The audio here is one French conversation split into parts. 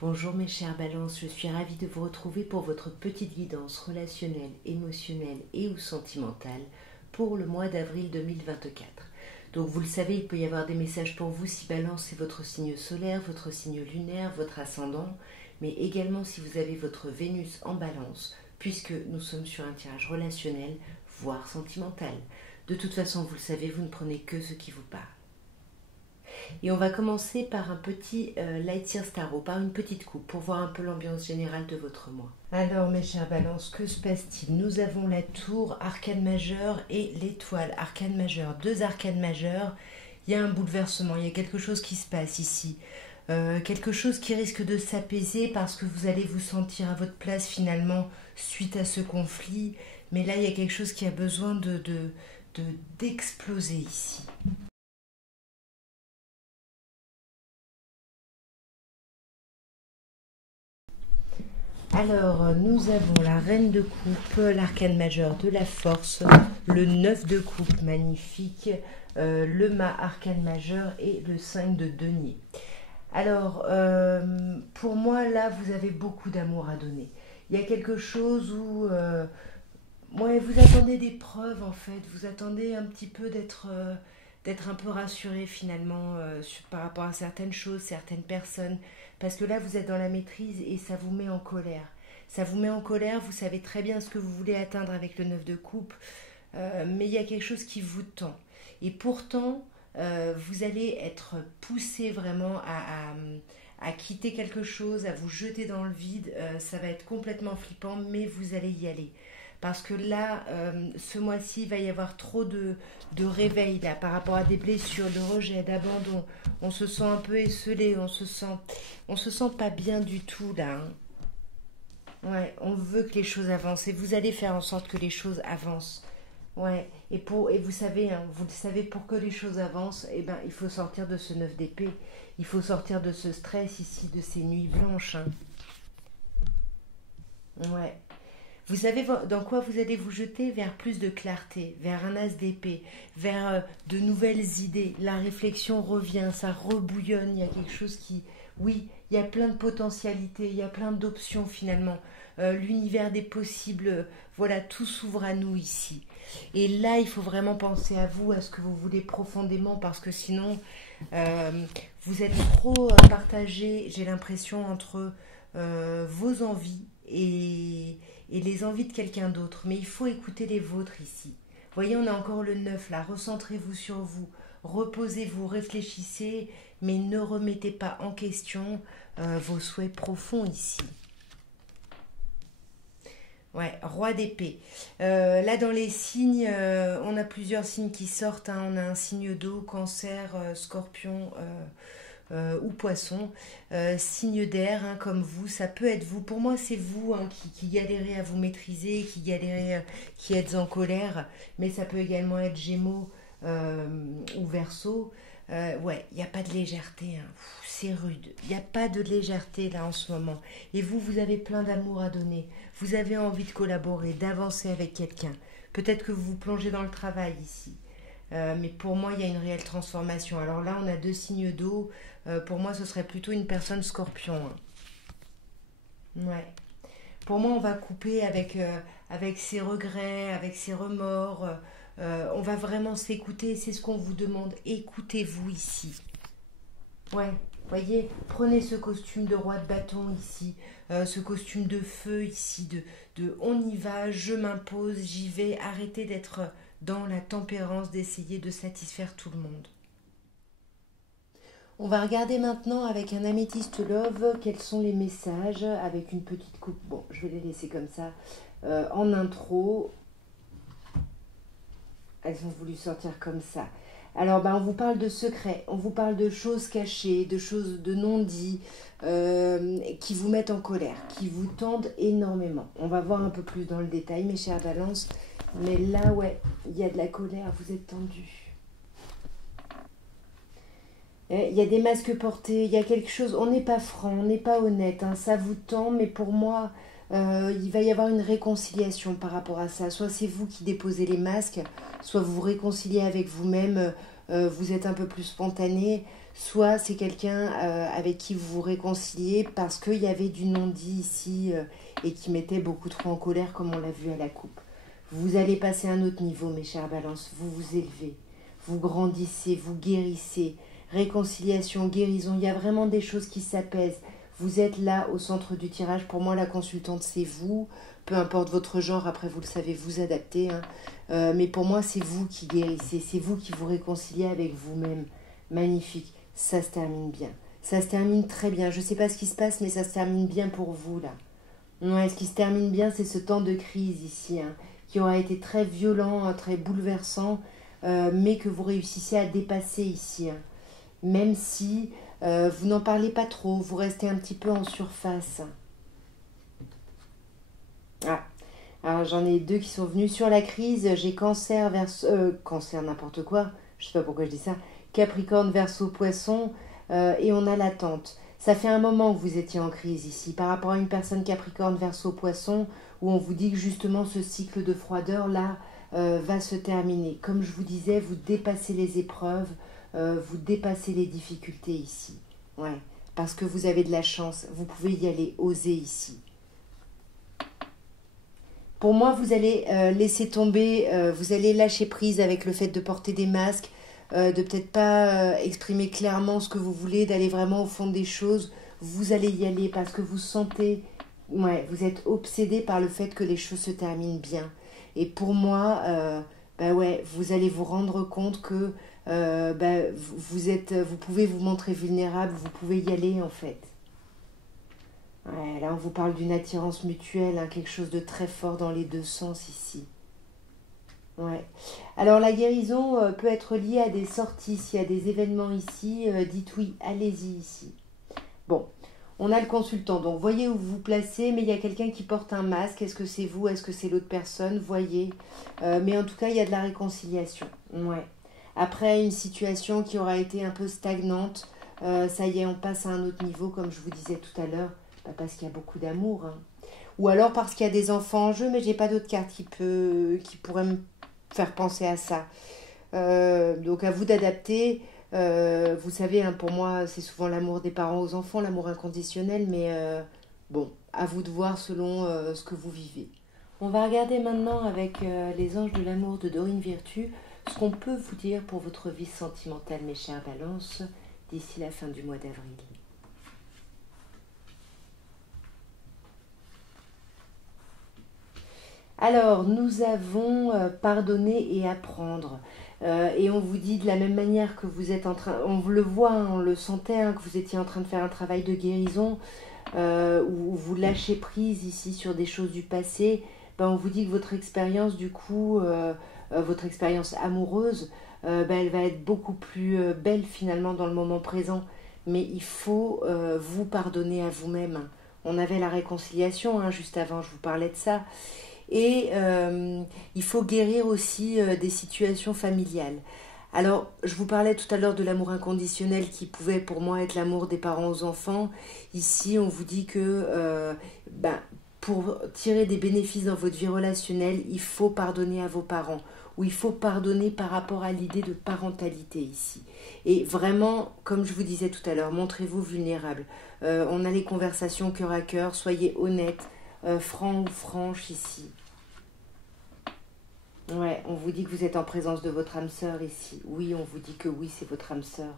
Bonjour mes chers balances, je suis ravie de vous retrouver pour votre petite guidance relationnelle, émotionnelle et ou sentimentale pour le mois d'avril 2024. Donc vous le savez, il peut y avoir des messages pour vous si balance c'est votre signe solaire, votre signe lunaire, votre ascendant, mais également si vous avez votre Vénus en balance, puisque nous sommes sur un tirage relationnel, voire sentimental. De toute façon, vous le savez, vous ne prenez que ce qui vous parle. Et on va commencer par un petit Light Year Tarot, par une petite coupe, pour voir un peu l'ambiance générale de votre mois. Alors mes chers balances, que se passe-t-il? Nous avons la tour, arcane majeure et l'étoile, arcane majeure. Deux arcanes majeures, il y a un bouleversement, il y a quelque chose qui se passe ici. Quelque chose qui risque de s'apaiser parce que vous allez vous sentir à votre place finalement suite à ce conflit. Mais là, il y a quelque chose qui a besoin d'exploser ici. Alors, nous avons la reine de coupe, l'arcane majeur de la force, le 9 de coupe, magnifique, le mât arcane majeur et le 5 de denier. Alors, pour moi, là, vous avez beaucoup d'amour à donner. Il y a quelque chose où vous attendez des preuves, en fait. Vous attendez un petit peu d'être un peu rassuré, finalement, par rapport à certaines choses, certaines personnes. Parce que là, vous êtes dans la maîtrise et ça vous met en colère. Ça vous met en colère, vous savez très bien ce que vous voulez atteindre avec le 9 de coupe, mais il y a quelque chose qui vous tend. Et pourtant, vous allez être poussé vraiment à quitter quelque chose, à vous jeter dans le vide. Ça va être complètement flippant, mais vous allez y aller. Parce que là, ce mois-ci, il va y avoir trop de réveil là, par rapport à des blessures, de rejet, d'abandon. On se sent un peu esselé, on se sent pas bien du tout là. Hein. Ouais, on veut que les choses avancent et vous allez faire en sorte que les choses avancent. Ouais, et vous savez, hein, vous le savez, pour que les choses avancent, il faut sortir de ce 9 d'épée. Il faut sortir de ce stress ici, de ces nuits blanches. Hein. Ouais. Vous savez dans quoi vous allez vous jeter? Vers plus de clarté, vers un as d'épée, vers de nouvelles idées. La réflexion revient, ça rebouillonne, il y a quelque chose qui... Oui, il y a plein de potentialités, il y a plein d'options finalement. L'univers des possibles, voilà, tout s'ouvre à nous ici. Et là, il faut vraiment penser à vous, à ce que vous voulez profondément, parce que sinon, vous êtes trop partagé, j'ai l'impression, entre vos envies et les envies de quelqu'un d'autre. Mais il faut écouter les vôtres ici. Vous voyez, on a encore le 9 là. Recentrez-vous sur vous. Reposez-vous, réfléchissez, mais ne remettez pas en question vos souhaits profonds ici. Ouais, roi d'épée. Là, dans les signes, on a plusieurs signes qui sortent. Hein. On a un signe d'eau, cancer, scorpion... ou poisson, signe d'air, hein, comme vous, ça peut être vous. Pour moi, c'est vous hein, qui galérez à vous maîtriser, qui galérez, qui êtes en colère, mais ça peut également être Gémeaux ou Verseau. Ouais, il n'y a pas de légèreté, hein. C'est rude. Il n'y a pas de légèreté là en ce moment. Et vous avez plein d'amour à donner. Vous avez envie de collaborer, d'avancer avec quelqu'un. Peut-être que vous vous plongez dans le travail ici. Mais pour moi, il y a une réelle transformation. Alors là, on a deux signes d'eau. Pour moi, ce serait plutôt une personne scorpion. Hein. Ouais. Pour moi, on va couper avec ses regrets, avec ses remords. On va vraiment s'écouter. C'est ce qu'on vous demande. Écoutez-vous ici. Ouais. Voyez, prenez ce costume de roi de bâton ici, ce costume de feu ici, de on y va, je m'impose, j'y vais, arrêtez d'être dans la tempérance, d'essayer de satisfaire tout le monde. On va regarder maintenant avec un améthyste love quels sont les messages avec une petite coupe. Bon, je vais les laisser comme ça. En intro, elles ont voulu sortir comme ça. Alors, on vous parle de secrets, on vous parle de choses cachées, de choses de non-dits, qui vous mettent en colère, qui vous tendent énormément. On va voir un peu plus dans le détail, mes chères balances. Mais là, ouais, il y a de la colère, vous êtes tendus. Il y a des masques portés, il y a quelque chose, on n'est pas franc, on n'est pas honnête, hein, ça vous tend, mais pour moi, il va y avoir une réconciliation par rapport à ça. Soit c'est vous qui déposez les masques, soit vous vous réconciliez avec vous-même, vous êtes un peu plus spontané, soit c'est quelqu'un avec qui vous vous réconciliez parce qu'il y avait du non-dit ici et qui mettait beaucoup trop en colère comme on l'a vu à la coupe. Vous allez passer à un autre niveau, mes chères balances, vous vous élevez, vous grandissez, vous guérissez, réconciliation, guérison, il y a vraiment des choses qui s'apaisent. Vous êtes là au centre du tirage, pour moi la consultante c'est vous, peu importe votre genre, après vous le savez, vous adaptez, hein. Mais pour moi c'est vous qui guérissez, c'est vous qui vous réconciliez avec vous-même. Magnifique, ça se termine bien. Ça se termine très bien. Je ne sais pas ce qui se passe, mais ça se termine bien pour vous, là. Ouais, ce qui se termine bien, c'est ce temps de crise ici, hein, qui aura été très violent, très bouleversant, mais que vous réussissez à dépasser ici, hein. Même si vous n'en parlez pas trop, vous restez un petit peu en surface. Ah, alors j'en ai deux qui sont venus sur la crise. J'ai cancer vers... cancer, n'importe quoi. Je sais pas pourquoi je dis ça. Capricorne, Verseau, Poisson, et on a l'attente. Ça fait un moment que vous étiez en crise ici, par rapport à une personne Capricorne, Verseau, Poisson, où on vous dit que justement ce cycle de froideur là va se terminer. Comme je vous disais, vous dépassez les épreuves, vous dépassez les difficultés ici. Ouais, parce que vous avez de la chance, vous pouvez y aller, oser ici. Pour moi, vous allez laisser tomber, vous allez lâcher prise avec le fait de porter des masques, de peut-être pas exprimer clairement ce que vous voulez, d'aller vraiment au fond des choses. Vous allez y aller parce que vous sentez, ouais, vous êtes obsédé par le fait que les choses se terminent bien. Et pour moi, bah ouais, vous allez vous rendre compte que bah, vous pouvez vous montrer vulnérable, vous pouvez y aller en fait. Ouais, là, on vous parle d'une attirance mutuelle, hein, quelque chose de très fort dans les deux sens ici. Ouais. Alors, la guérison peut être liée à des sorties. S'il y a des événements ici, dites oui, allez-y ici. Bon, on a le consultant. Donc, voyez où vous vous placez, mais il y a quelqu'un qui porte un masque. Est-ce que c'est vous? Est-ce que c'est l'autre personne? Voyez. Mais en tout cas, il y a de la réconciliation. Ouais. Après une situation qui aura été un peu stagnante, ça y est, on passe à un autre niveau, comme je vous disais tout à l'heure. Parce qu'il y a beaucoup d'amour, hein. Ou alors parce qu'il y a des enfants en jeu, mais j'ai pas d'autre carte qui pourrait me faire penser à ça. Donc à vous d'adapter. Vous savez, hein, pour moi, c'est souvent l'amour des parents aux enfants, l'amour inconditionnel, mais bon, à vous de voir selon ce que vous vivez. On va regarder maintenant avec les anges de l'amour de Dorine Virtue ce qu'on peut vous dire pour votre vie sentimentale, mes chères balances, d'ici la fin du mois d'avril. Alors, nous avons pardonné et apprendre. Et on vous dit de la même manière que vous êtes en train, on le voit, hein, on le sentait, hein, que vous étiez en train de faire un travail de guérison, où vous lâchez prise ici sur des choses du passé. Ben, on vous dit que votre expérience, du coup, votre expérience amoureuse, ben, elle va être beaucoup plus belle finalement dans le moment présent. Mais il faut vous pardonner à vous-même. On avait la réconciliation, hein, juste avant, je vous parlais de ça. Et il faut guérir aussi des situations familiales. Alors, je vous parlais tout à l'heure de l'amour inconditionnel qui pouvait pour moi être l'amour des parents aux enfants. Ici, on vous dit que ben, pour tirer des bénéfices dans votre vie relationnelle, il faut pardonner à vos parents. Ou il faut pardonner par rapport à l'idée de parentalité ici. Et vraiment, comme je vous disais tout à l'heure, montrez-vous vulnérable. On a les conversations cœur à cœur, soyez honnête, franc ou franche ici. Ouais, on vous dit que vous êtes en présence de votre âme sœur ici. Oui, on vous dit que oui, c'est votre âme sœur.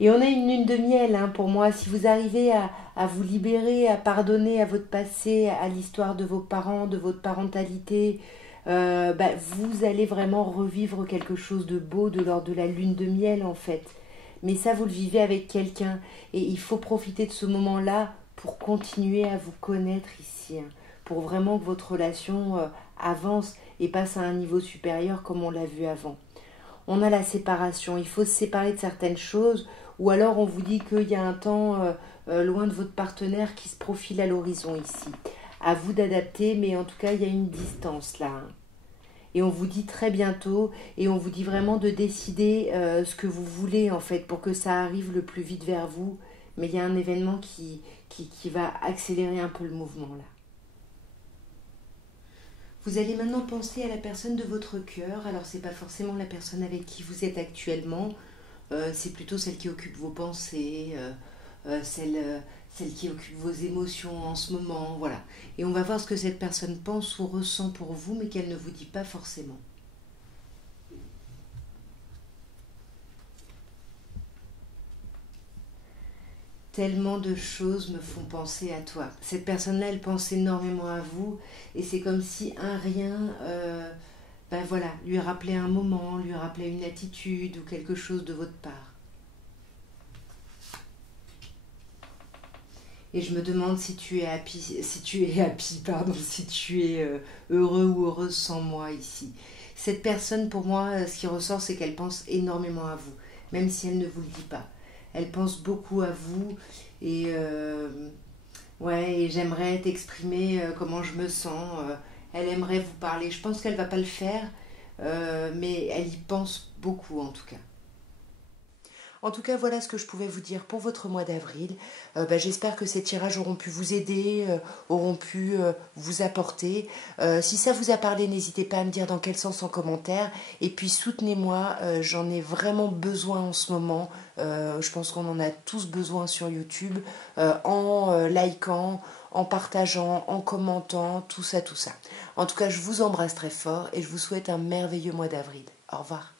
Et on a une lune de miel, hein, pour moi. Si vous arrivez à vous libérer, à pardonner à votre passé, à l'histoire de vos parents, de votre parentalité, bah, vous allez vraiment revivre quelque chose de beau de l'ordre de la lune de miel, en fait. Mais ça, vous le vivez avec quelqu'un. Et il faut profiter de ce moment-là pour continuer à vous connaître ici, hein, pour vraiment que votre relation avance et passe à un niveau supérieur comme on l'a vu avant. On a la séparation, il faut se séparer de certaines choses, ou alors on vous dit qu'il y a un temps loin de votre partenaire qui se profile à l'horizon ici. À vous d'adapter, mais en tout cas il y a une distance là, hein. Et on vous dit très bientôt, et on vous dit vraiment de décider ce que vous voulez en fait, pour que ça arrive le plus vite vers vous. Mais il y a un événement qui va accélérer un peu le mouvement là. Vous allez maintenant penser à la personne de votre cœur. Alors, c'est pas forcément la personne avec qui vous êtes actuellement. c'est plutôt celle qui occupe vos pensées, celle qui occupe vos émotions en ce moment, voilà. Et on va voir ce que cette personne pense ou ressent pour vous, mais qu'elle ne vous dit pas forcément. Tellement de choses me font penser à toi. Cette personne-là, elle pense énormément à vous, et c'est comme si un rien, ben voilà, lui rappelait un moment, lui rappelait une attitude ou quelque chose de votre part. Et je me demande si tu es happy, pardon, si tu es heureux ou heureuse sans moi ici. Cette personne, pour moi, ce qui ressort, c'est qu'elle pense énormément à vous, même si elle ne vous le dit pas. Elle pense beaucoup à vous et ouais, et j'aimerais t'exprimer comment je me sens. Elle aimerait vous parler. Je pense qu'elle va pas le faire, mais elle y pense beaucoup en tout cas. En tout cas, voilà ce que je pouvais vous dire pour votre mois d'avril. J'espère que ces tirages auront pu vous aider, auront pu vous apporter. Si ça vous a parlé, n'hésitez pas à me dire dans quel sens en commentaire. Et puis soutenez-moi, j'en ai vraiment besoin en ce moment. Je pense qu'on en a tous besoin sur YouTube, en likant, en partageant, en commentant, tout ça, tout ça. En tout cas, je vous embrasse très fort et je vous souhaite un merveilleux mois d'avril. Au revoir.